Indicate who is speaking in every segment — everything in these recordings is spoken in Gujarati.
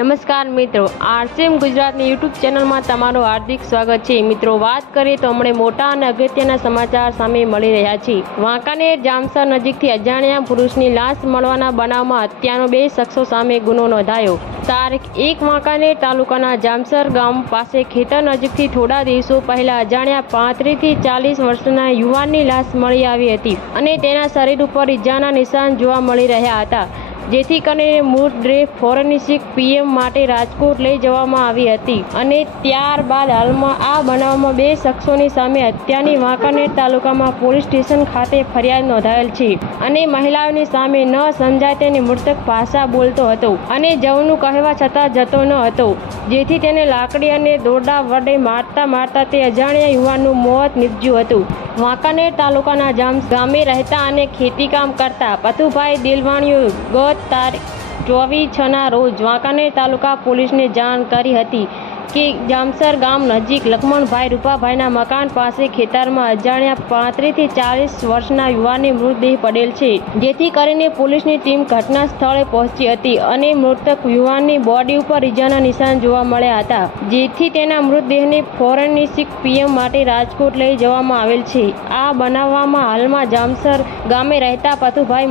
Speaker 1: નમસ્કાર મિત્રો. આરસીએમ ગુજરાતની યુટ્યુબ ચેનલમાં તમારું હાર્દિક સ્વાગત છે. મિત્રો, વાત કરીએ તો હમણાં મોટા અને અગત્યના સમાચાર સામે મળી રહ્યા છે. વાંકાનેર જામસર નજીકથી અજાણ્યા પુરુષની લાશ મળવાના બનાવમાં હત્યાનો બે શખ્સો સામે ગુનો નોંધાયો. તારીખ એક વાંકાનેર તાલુકાના જામસર ગામ પાસે ખેતર નજીકથી થોડા દિવસો પહેલા અજાણ્યા પાંત્રીસથી ચાલીસ વર્ષના યુવાનની લાશ મળી આવી હતી અને તેના શરીર ઉપર ઈજાના નિશાન જોવા મળી રહ્યા હતા. જેથી કરીને મૃતદેહ ફોરેન્સિક પીએમ માટે રાજકોટ લઈ જવામાં આવી હતી. અને ત્યારબાદ હાલમાં આ બનાવમાં બે શખ્સોની સામે હત્યાની વાંકાનેર તાલુકામાં પોલીસ સ્ટેશન ખાતે ફરિયાદ નોંધાયેલ છે. અને મહિલાઓની સામે ન સમજાય તેને મૃતક ભાષા બોલતો હતો અને જવનું કહેવા છતાં જતો ન હતો. જેથી તેને લાકડી અને દોરડા વડે મારતા મારતા તે અજાણ્યા યુવાનનું મોત નીપજ્યું હતું. વાંકાનેર તાલુકાના જામ, ગામે રહેતા અને ખેતીકામ કરતા પતુભાઈ દિલવાણીઓ ગત તારીખ ચોવીસ છના રોજ વાંકાનેર તાલુકા પોલીસને જાણ કરી હતી કે જામસર ગામ નજીક લક્ષ્મણભાઈ રૂપાભાઈના મકાન પાસે ખેતરમાં અજાણ્યા પાંત્રીસથી ચાલીસ વર્ષના યુવાનની મૃતદેહ પડેલ છે, જેથી કરીને પોલીસની ટીમ ઘટના સ્થળે પહોંચી હતી અને મૃતક યુવાનની બોડી ઉપર ઈજાના નિશાન જોવા મળ્યા હતા, જેથી તેના મૃતદેહને ફોરેન્સિક પીએમ માટે રાજકોટ લઈ જવામાં આવેલ છે. આ બનાવવામાં હાલમાં જામસર ગામે રહેતા પથુભાઈ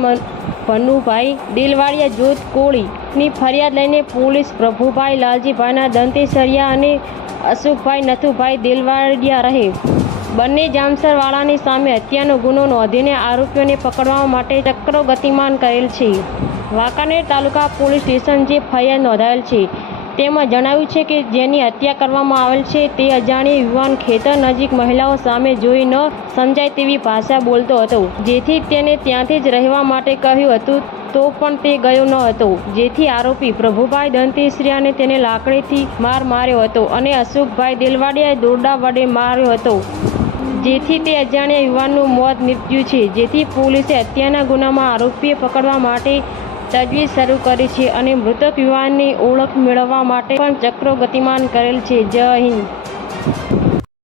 Speaker 1: ભનુભાઈ દિલવાડિયા જોત કોળીની ફરિયાદ લઈને પોલીસ પ્રભુભાઈ લાલજીભાઈના દંતેસરિયા અને અશોકભાઈ નથુભાઈ દિલવાડિયા રહે. બંને જામસરવાળાની સામે હત્યાનો ગુનો નોંધીને આરોપીઓને પકડવા માટે ચક્રો ગતિમાન કરેલ છે. વાંકાનેર તાલુકા પોલીસ સ્ટેશન જે ફરિયાદ નોંધાયેલ છે તેમાં જણાવ્યું છે કે જેની હત્યા કરવામાં આવેલ છે તે અજાણી યુવાન ખેતર નજીક મહિલાઓ સામે જોઈ ન સમજાય તેવી ભાષા બોલતો હતો. જેથી તેને ત્યાંથી જ રહેવા માટે કહ્યું હતું તો પણ તે ગયો ન હતો. જેથી આરોપી પ્રભુભાઈ દંતેશ્રીયાને તેને લાકડીથી માર માર્યો હતો અને અશોકભાઈ દેલવાડિયાએ દોરડા વડે માર્યો હતો. જેથી તે અજાણ્યા યુવાનનું મોત નીપજ્યું છે. જેથી પોલીસે હત્યાના ગુનામાં આરોપીએ પકડવા માટે તજવીજ શરૂ કરી છે અને મૃતક યુવાનની ઓળખ મેળવવા માટે પણ ચક્રો ગતિમાન કરેલ છે. જય હિન્દ.